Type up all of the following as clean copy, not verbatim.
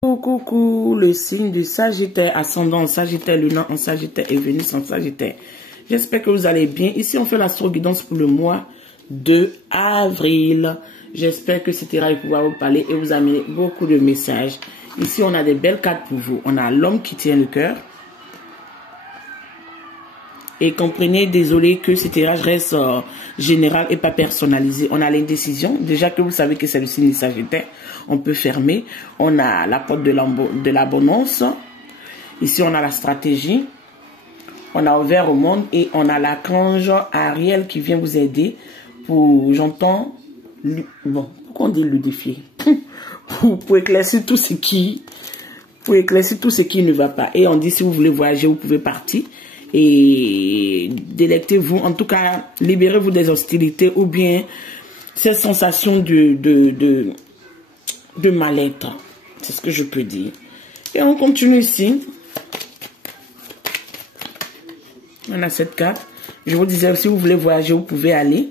Coucou, le signe du Sagittaire, ascendant en Sagittaire, lunaire en Sagittaire et Vénus en Sagittaire. J'espère que vous allez bien. Ici, on fait l'astro-guidance pour le mois de avril. J'espère que cet ira pouvoir vous parler et vous amener beaucoup de messages. Ici, on a des belles cartes pour vous. On a l'homme qui tient le cœur. Et comprenez, désolé que cet tirage reste général et pas personnalisé. On a l'indécision. Déjà que vous savez que c'est le signe Sagittaire, on peut fermer. On a la porte de l'abondance. Ici, on a la stratégie. On a ouvert au monde et on a l'archange Ariel qui vient vous aider pour, j'entends, bon, pourquoi on dit le défier? pour éclaircir tout ce qui, ne va pas. Et on dit, si vous voulez voyager, vous pouvez partir. Et délectez-vous, en tout cas, libérez-vous des hostilités ou bien cette sensation de mal-être. C'est ce que je peux dire. Et on continue ici. On a cette carte. Je vous disais, si vous voulez voyager, vous pouvez aller.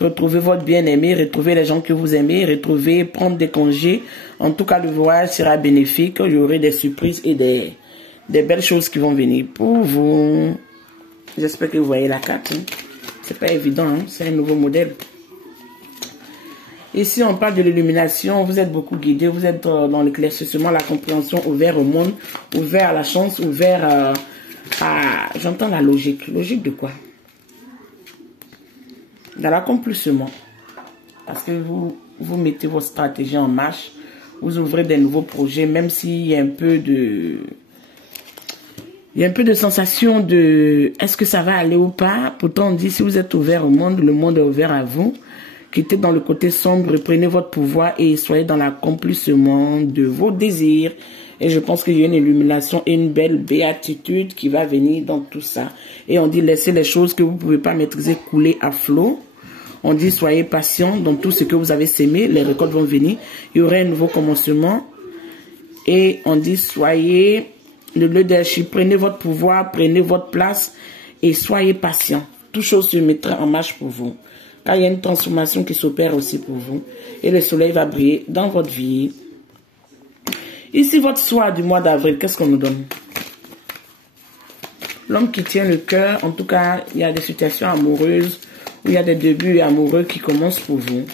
Retrouver votre bien-aimé, retrouver les gens que vous aimez, retrouver, prendre des congés. En tout cas, le voyage sera bénéfique. Il y aura des surprises et des belles choses qui vont venir pour vous. J'espère que vous voyez la carte. Hein. C'est pas évident, hein. C'est un nouveau modèle. Ici, on parle de l'illumination. Vous êtes beaucoup guidé. Vous êtes dans l'éclaircissement, la compréhension, ouvert au monde, ouvert à la chance, ouvert à... J'entends la logique. Logique de quoi? Dans l'accomplissement. Parce que vous mettez votre stratégie en marche. Vous ouvrez des nouveaux projets, même s'il y a un peu de... Il y a un peu de sensation de est-ce que ça va aller ou pas. Pourtant, on dit si vous êtes ouvert au monde, le monde est ouvert à vous. Quittez dans le côté sombre, prenez votre pouvoir et soyez dans l'accomplissement de vos désirs. Et je pense qu'il y a une illumination et une belle béatitude qui va venir dans tout ça. Et on dit laissez les choses que vous ne pouvez pas maîtriser couler à flot. On dit soyez patient dans tout ce que vous avez sémé. Les récoltes vont venir. Il y aura un nouveau commencement. Et on dit soyez... Le leadership, prenez votre pouvoir, prenez votre place et soyez patient. Toute chose se mettra en marche pour vous. Car il y a une transformation qui s'opère aussi pour vous. Et le soleil va briller dans votre vie. Ici, votre soir du mois d'avril, qu'est-ce qu'on nous donne? L'homme qui tient le cœur, en tout cas, il y a des situations amoureuses où il y a des débuts amoureux qui commencent pour vous.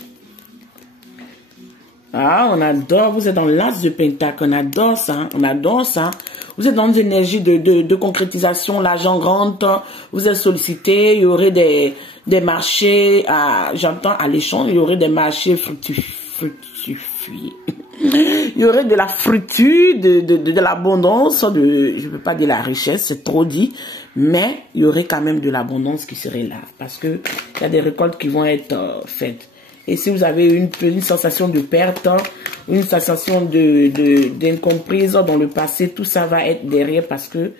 Ah, on adore, vous êtes dans l'as de pentacle, on adore ça, on adore ça. Vous êtes dans une énergie de concrétisation, l'argent rentre, vous êtes sollicité, il y aurait des marchés, j'entends à l'échange, il y aurait des marchés fructifiés. Il y aurait de la fructue, de l'abondance, je ne peux pas dire la richesse, c'est trop dit, mais il y aurait quand même de l'abondance qui serait là, parce que il y a des récoltes qui vont être faites. Et si vous avez une sensation de perte, une sensation d'incomprise dans le passé, tout ça va être derrière parce que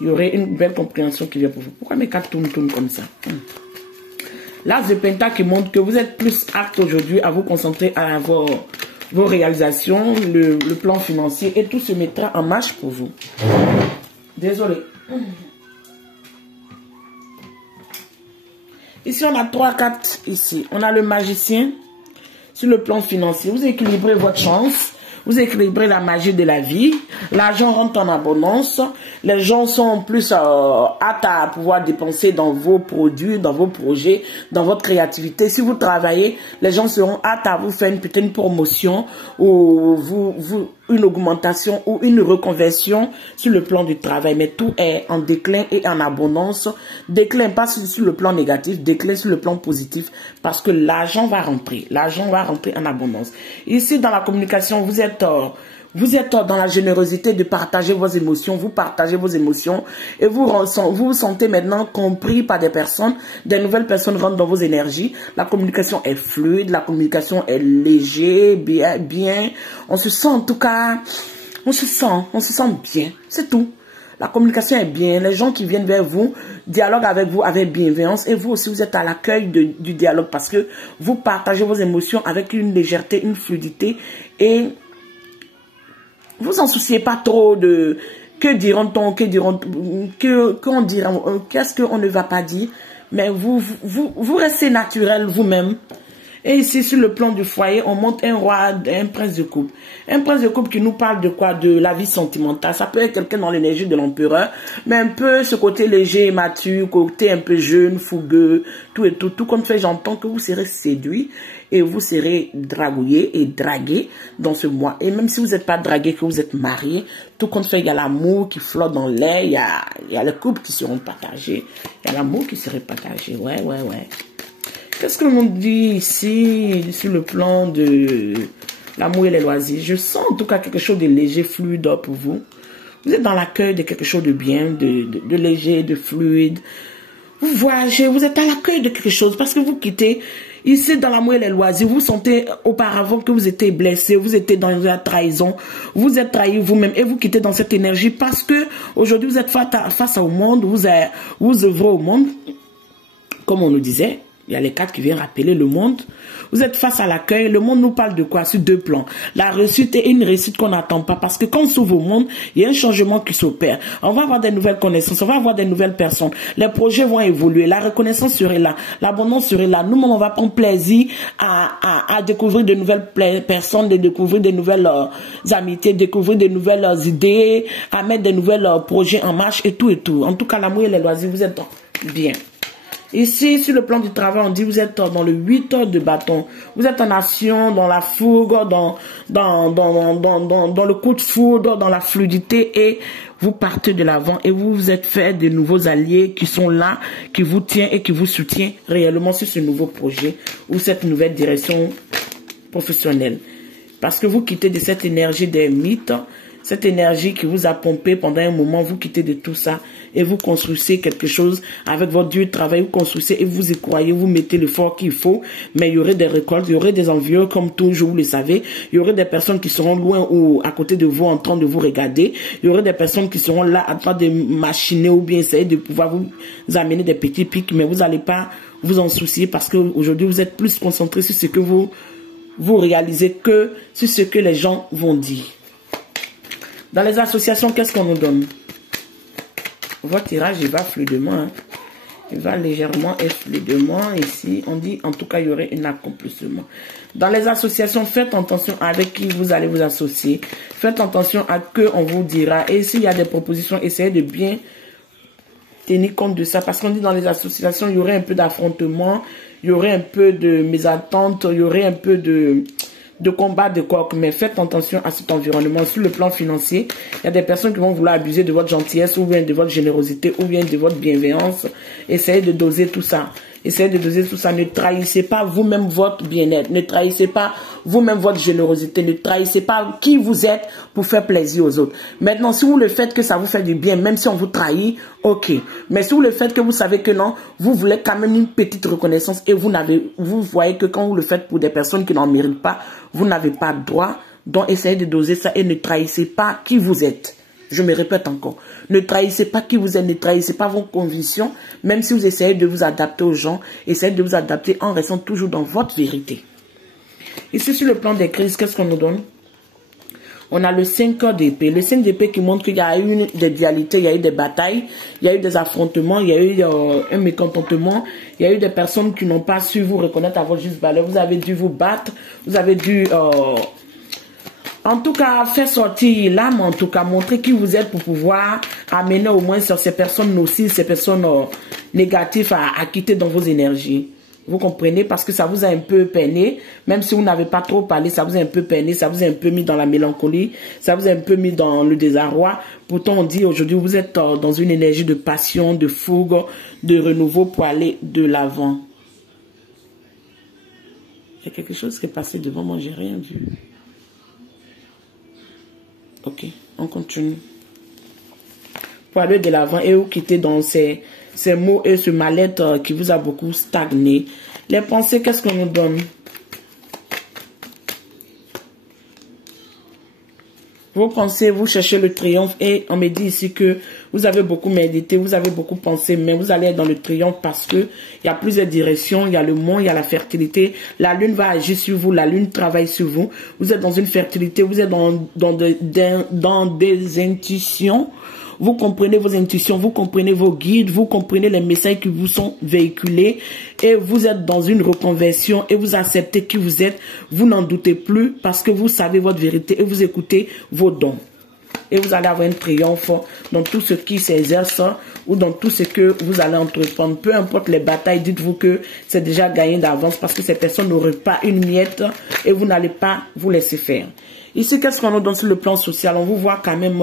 il y aurait une belle compréhension qui vient pour vous. Pourquoi mes cartes tournent comme ça? L'as de pentacle qui montre que vous êtes plus apte aujourd'hui à vous concentrer à vos réalisations, le plan financier et tout se mettra en marche pour vous. Désolé. Ici, on a 3 cartes ici. On a le magicien sur le plan financier. Vous équilibrez votre chance. Vous équilibrez la magie de la vie. L'argent rentre en abondance. Les gens sont plus aptes à pouvoir dépenser dans vos produits, dans vos projets, dans votre créativité. Si vous travaillez, les gens seront aptes à vous faire une petite promotion ou une augmentation ou une reconversion sur le plan du travail. Mais tout est en déclin et en abondance. Déclin pas sur le plan négatif, déclin sur le plan positif parce que l'argent va rentrer. L'argent va rentrer en abondance. Ici, dans la communication, vous êtes dans la générosité de partager vos émotions. Vous partagez vos émotions et vous vous sentez maintenant compris par des personnes. Des nouvelles personnes rentrent dans vos énergies. La communication est fluide, la communication est léger, bien. On se sent en tout cas, on se sent bien. C'est tout. La communication est bien. Les gens qui viennent vers vous dialoguent avec vous avec bienveillance. Et vous aussi, vous êtes à l'accueil du dialogue parce que vous partagez vos émotions avec une légèreté, une fluidité et vous en souciez pas trop de que diront-on, qu'on dira, qu'est-ce qu'on ne va pas dire, mais vous restez naturel vous-même Et ici, sur le plan du foyer, on montre un roi, un prince de coupe. Un prince de coupe qui nous parle de quoi? De la vie sentimentale. Ça peut être quelqu'un dans l'énergie de l'empereur, mais un peu ce côté léger, mature, côté un peu jeune, fougueux, tout et tout. Tout comme fait, j'entends que vous serez séduit et vous serez dragouillé et dragué dans ce mois. Et même si vous n'êtes pas dragué, que vous êtes marié, tout compte fait, il y a l'amour qui flotte dans l'air, il y a les couples qui seront partagés, il y a l'amour qui serait partagé. Ouais. Qu'est-ce que l'on dit ici sur le plan de l'amour et les loisirs? Je sens en tout cas quelque chose de léger, fluide pour vous. Vous êtes dans l'accueil de quelque chose de bien, de léger, de fluide. Vous voyagez, vous êtes à l'accueil de quelque chose parce que vous quittez. Ici, dans l'amour et les loisirs, vous sentez auparavant que vous étiez blessé, vous étiez dans la trahison, vous êtes trahi vous-même et vous quittez dans cette énergie parce que aujourd'hui vous êtes face au monde, vous œuvrez au monde, comme on nous disait. Il y a les cartes qui viennent rappeler le monde. Vous êtes face à l'accueil. Le monde nous parle de quoi? Sur deux plans. La réussite et une réussite qu'on n'attend pas. Parce que quand on s'ouvre au monde, il y a un changement qui s'opère. On va avoir des nouvelles connaissances. On va avoir des nouvelles personnes. Les projets vont évoluer. La reconnaissance serait là. L'abondance serait là. Nous-mêmes, on va prendre plaisir à découvrir de nouvelles personnes, de découvrir de nouvelles amitiés, découvrir de nouvelles idées, à mettre de nouvelles projets en marche et tout et tout. En tout cas, l'amour et les loisirs, vous êtes bien. Ici, sur le plan du travail, on dit vous êtes dans le 8 de bâton. Vous êtes en action, dans la fougue, dans le coup de foudre, dans la fluidité et vous partez de l'avant et vous vous êtes fait de nouveaux alliés qui sont là, qui vous tiennent et qui vous soutiennent réellement sur ce nouveau projet ou cette nouvelle direction professionnelle. Parce que vous quittez de cette énergie des mythes, cette énergie qui vous a pompé pendant un moment, vous quittez de tout ça et vous construisez quelque chose avec votre dur travail, vous construisez et vous y croyez, vous mettez l'effort qu'il faut, mais il y aurait des récoltes, il y aurait des envieux comme toujours, vous le savez, il y aurait des personnes qui seront loin ou à côté de vous en train de vous regarder, il y aurait des personnes qui seront là en train de machiner ou bien essayer de pouvoir vous amener des petits pics, mais vous n'allez pas vous en soucier parce qu'aujourd'hui vous êtes plus concentré sur ce que vous réalisez que sur ce que les gens vont dire. Dans les associations, qu'est-ce qu'on nous donne? Votre tirage, il va fluidement. Hein. Il va légèrement et fluidement. Ici, on dit, en tout cas, il y aurait un accomplissement. Dans les associations, faites attention avec qui vous allez vous associer. Faites attention à que on vous dira. Et s'il y a des propositions, essayez de bien tenir compte de ça. Parce qu'on dit dans les associations, il y aurait un peu d'affrontement. Il y aurait un peu de mésattente. Il y aurait un peu de combat de coq, mais faites attention à cet environnement. Sur le plan financier, il y a des personnes qui vont vouloir abuser de votre gentillesse ou bien de votre générosité ou bien de votre bienveillance. Essayez de doser tout ça. Essayez de doser tout ça. Ne trahissez pas vous-même votre bien-être. Ne trahissez pas vous-même votre générosité. Ne trahissez pas qui vous êtes pour faire plaisir aux autres. Maintenant, si vous le faites que ça vous fait du bien, même si on vous trahit, ok. Mais si vous le faites que vous savez que non, vous voulez quand même une petite reconnaissance et vous voyez que quand vous le faites pour des personnes qui n'en méritent pas, vous n'avez pas de droit. Donc, essayez de doser ça et ne trahissez pas qui vous êtes. Je me répète encore. Ne trahissez pas qui vous êtes, ne trahissez pas vos convictions, même si vous essayez de vous adapter aux gens, essayez de vous adapter en restant toujours dans votre vérité. Ici, sur le plan des crises, qu'est-ce qu'on nous donne? On a le 5 d'épée. Le 5 d'épée qui montre qu'il y a eu des dualités, il y a eu des batailles, il y a eu des affrontements, il y a eu un mécontentement, il y a eu des personnes qui n'ont pas su vous reconnaître à votre juste valeur. Vous avez dû vous battre, vous avez dû... en tout cas, faire sortir l'âme, en tout cas, montrer qui vous êtes pour pouvoir amener au moins sur ces personnes nocives, ces personnes négatives à quitter dans vos énergies. Vous comprenez? Parce que ça vous a un peu peiné, même si vous n'avez pas trop parlé, ça vous a un peu peiné, ça vous a un peu mis dans la mélancolie, ça vous a un peu mis dans le désarroi. Pourtant, on dit aujourd'hui, vous êtes dans une énergie de passion, de fougue, de renouveau pour aller de l'avant. Il y a quelque chose qui est passé devant moi, j'ai rien vu. Ok, on continue. Pour aller de l'avant et vous quitter dans ces mots et ce mal-être qui vous a beaucoup stagné. Les pensées, qu'est-ce qu'on nous donne? Vos pensées, vous cherchez le triomphe et on me dit ici que Vous avez beaucoup médité, vous avez beaucoup pensé, mais vous allez être dans le triomphe parce que il y a plusieurs directions. Il y a le monde, il y a la fertilité. La lune va agir sur vous, la lune travaille sur vous. Vous êtes dans une fertilité, vous êtes dans des intuitions. Vous comprenez vos intuitions, vous comprenez vos guides, vous comprenez les messages qui vous sont véhiculés et vous êtes dans une reconversion et vous acceptez qui vous êtes. Vous n'en doutez plus parce que vous savez votre vérité et vous écoutez vos dons. Et vous allez avoir un triomphe dans tout ce qui s'exerce ou dans tout ce que vous allez entreprendre. Peu importe les batailles, dites-vous que c'est déjà gagné d'avance parce que ces personnes n'auraient pas une miette et vous n'allez pas vous laisser faire. Ici, qu'est-ce qu'on nous donne sur le plan social? On vous voit quand même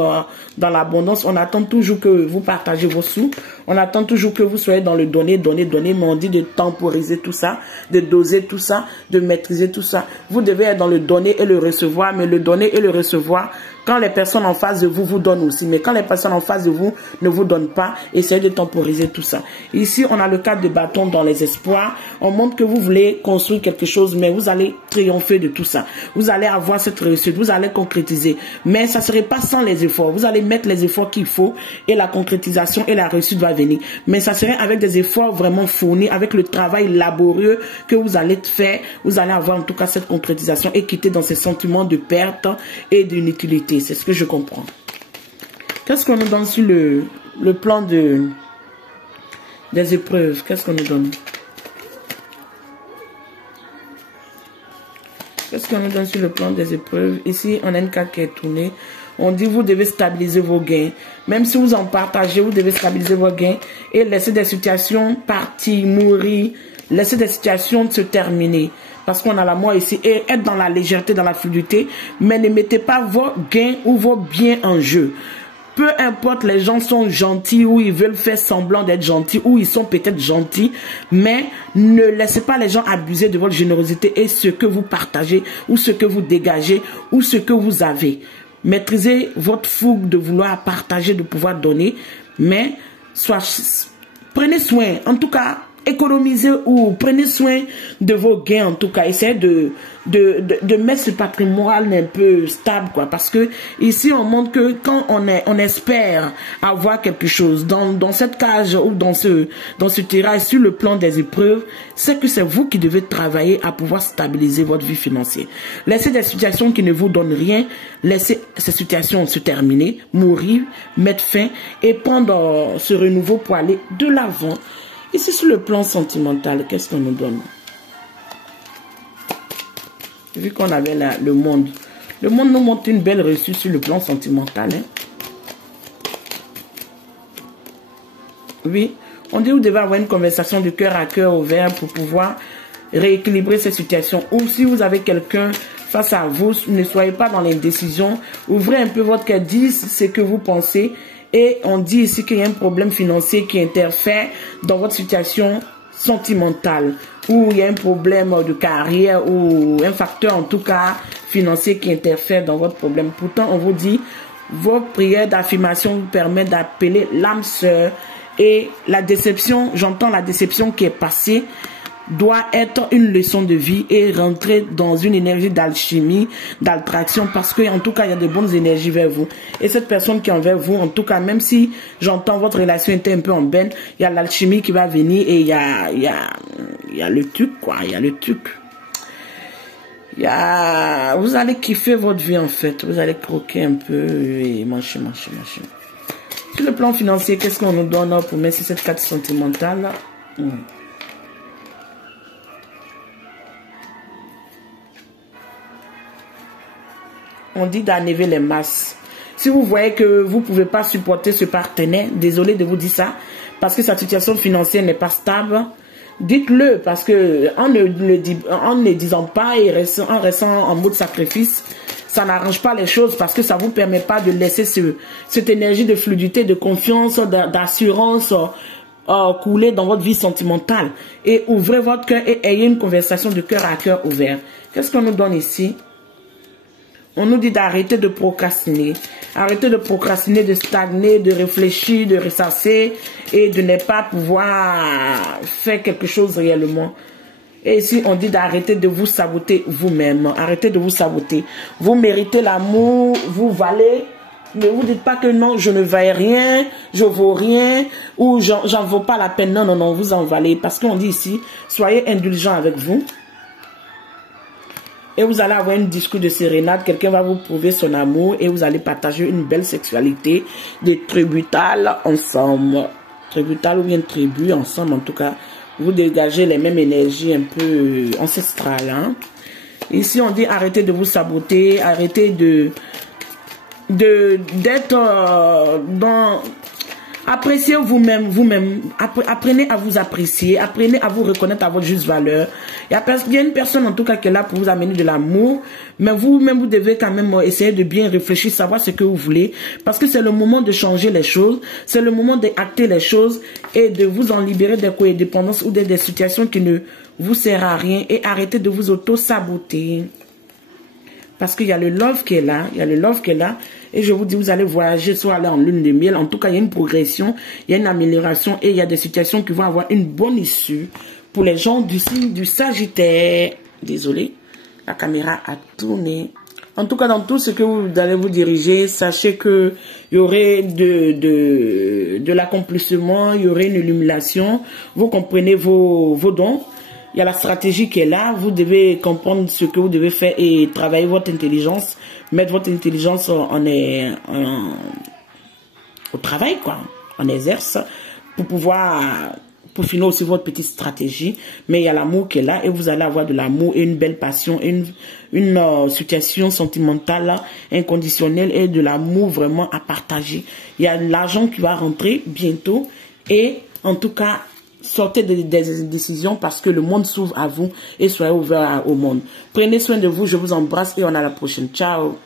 dans l'abondance. On attend toujours que vous partagez vos sous. On attend toujours que vous soyez dans le donner, mais on dit de temporiser tout ça, de doser tout ça, de maîtriser tout ça. Vous devez être dans le donner et le recevoir, mais le donner et le recevoir, quand les personnes en face de vous vous donnent aussi, mais quand les personnes en face de vous ne vous donnent pas, essayez de temporiser tout ça. Ici, on a le cadre de bâton dans les espoirs. On montre que vous voulez construire quelque chose, mais vous allez triompher de tout ça. Vous allez avoir cette réussite, vous allez concrétiser. Mais ça ne serait pas sans les efforts. Vous allez mettre les efforts qu'il faut et la concrétisation et la réussite va venir. Mais ça serait avec des efforts vraiment fournis, avec le travail laborieux que vous allez faire. Vous allez avoir en tout cas cette concrétisation et quitter dans ces sentiments de perte et d'inutilité. C'est ce que je comprends. Qu'est-ce qu'on nous donne sur le plan des épreuves? Qu'est-ce qu'on nous donne? Qu'est-ce qu'on nous donne sur le plan des épreuves? Ici, on a une carte qui est tournée. On dit vous devez stabiliser vos gains. Même si vous en partagez, vous devez stabiliser vos gains et laisser des situations partir, mourir. Laisser des situations se terminer. Parce qu'on a la mort ici. Et être dans la légèreté, dans la fluidité. Mais ne mettez pas vos gains ou vos biens en jeu. Peu importe, les gens sont gentils ou ils veulent faire semblant d'être gentils ou ils sont peut-être gentils. Mais ne laissez pas les gens abuser de votre générosité et ce que vous partagez ou ce que vous dégagez ou ce que vous avez. Maîtrisez votre fougue de vouloir partager, de pouvoir donner. Mais prenez soin. En tout cas, économisez ou prenez soin de vos gains en tout cas. Essayez de mettre ce patrimoine un peu stable quoi. Parce que ici on montre que quand on espère avoir quelque chose dans cette cage ou dans ce terrain sur le plan des épreuves, c'est que c'est vous qui devez travailler à pouvoir stabiliser votre vie financière. Laissez des situations qui ne vous donnent rien, laissez ces situations se terminer, mourir, mettre fin et prendre ce renouveau pour aller de l'avant. Ici, sur le plan sentimental, qu'est-ce qu'on nous donne? Vu qu'on avait le monde. Le monde nous montre une belle réussite sur le plan sentimental. Hein? Oui, on dit que vous devez avoir une conversation de cœur à cœur ouvert pour pouvoir rééquilibrer cette situation. Ou si vous avez quelqu'un face à vous, ne soyez pas dans l'indécision. Ouvrez un peu votre cœur, dites ce que vous pensez. Et on dit ici qu'il y a un problème financier qui interfère dans votre situation sentimentale. Ou il y a un problème de carrière ou un facteur en tout cas financier qui interfère dans votre problème. Pourtant, on vous dit, vos prières d'affirmation vous permettent d'appeler l'âme sœur. Et la déception, j'entends la déception qui est passée, doit être une leçon de vie et rentrer dans une énergie d'alchimie, d'attraction, parce que en tout cas il y a de bonnes énergies vers vous. Et cette personne qui est envers vous, en tout cas, même si j'entends votre relation était un peu en benne, il y a l'alchimie qui va venir et il y a le truc quoi, il y a le truc. Vous allez kiffer votre vie en fait, vous allez croquer un peu et manger. Sur le plan financier, qu'est-ce qu'on nous donne pour mettre sur cette carte sentimentale? On dit d'enlever les masses. Si vous voyez que vous ne pouvez pas supporter ce partenaire, désolé de vous dire ça, parce que sa situation financière n'est pas stable, dites-le, parce que en ne disant pas et en restant en mode sacrifice, ça n'arrange pas les choses parce que ça ne vous permet pas de laisser cette énergie de fluidité, de confiance, d'assurance couler dans votre vie sentimentale. Et ouvrez votre cœur et ayez une conversation de cœur à cœur ouvert. Qu'est-ce qu'on nous donne ici? On nous dit d'arrêter de procrastiner. Arrêter de procrastiner, de stagner, de réfléchir, de ressasser et de ne pas pouvoir faire quelque chose réellement. Et ici, on dit d'arrêter de vous saboter vous-même. Arrêtez de vous saboter. Vous méritez l'amour, vous valez Ne vous dites pas que non, je ne vaux rien, je vaux rien, ou j'en vaux pas la peine. Non, non, non, vous en valez. Parce qu'on dit ici, soyez indulgents avec vous. Et vous allez avoir un discours de sérénade. Quelqu'un va vous prouver son amour et vous allez partager une belle sexualité de tributal ensemble. Tributal ou bien tribu ensemble, en tout cas. Vous dégagez les mêmes énergies un peu ancestrales. Hein? Ici, on dit arrêtez de vous saboter, arrêtez d'être dans... Appréciez vous-même, apprenez à vous apprécier, apprenez à vous reconnaître à votre juste valeur. Il y a une personne en tout cas qui est là pour vous amener de l'amour, mais vous-même vous devez quand même essayer de bien réfléchir, savoir ce que vous voulez, parce que c'est le moment de changer les choses, c'est le moment d'acter les choses et de vous en libérer des codépendances ou des situations qui ne vous servent à rien et arrêtez de vous auto-saboter. Parce qu'il y a le love qui est là, il y a le love qui est là. Et je vous dis, vous allez voyager, soit aller en lune de miel. En tout cas, il y a une progression, il y a une amélioration et il y a des situations qui vont avoir une bonne issue pour les gens du signe du Sagittaire. Désolé, la caméra a tourné. En tout cas, dans tout ce que vous allez vous diriger, sachez que il y aurait de l'accomplissement, il y aurait une illumination. Vous comprenez vos dons. Il y a la stratégie qui est là. Vous devez comprendre ce que vous devez faire et travailler votre intelligence. Mettre votre intelligence au travail, quoi. On exerce pour pouvoir peaufiner aussi votre petite stratégie. Mais il y a l'amour qui est là et vous allez avoir de l'amour et une belle passion, une situation sentimentale inconditionnelle et de l'amour vraiment à partager. Il y a l'argent qui va rentrer bientôt et en tout cas, sortez des décisions parce que le monde s'ouvre à vous et soyez ouverts au monde. Prenez soin de vous, je vous embrasse et on a la prochaine. Ciao.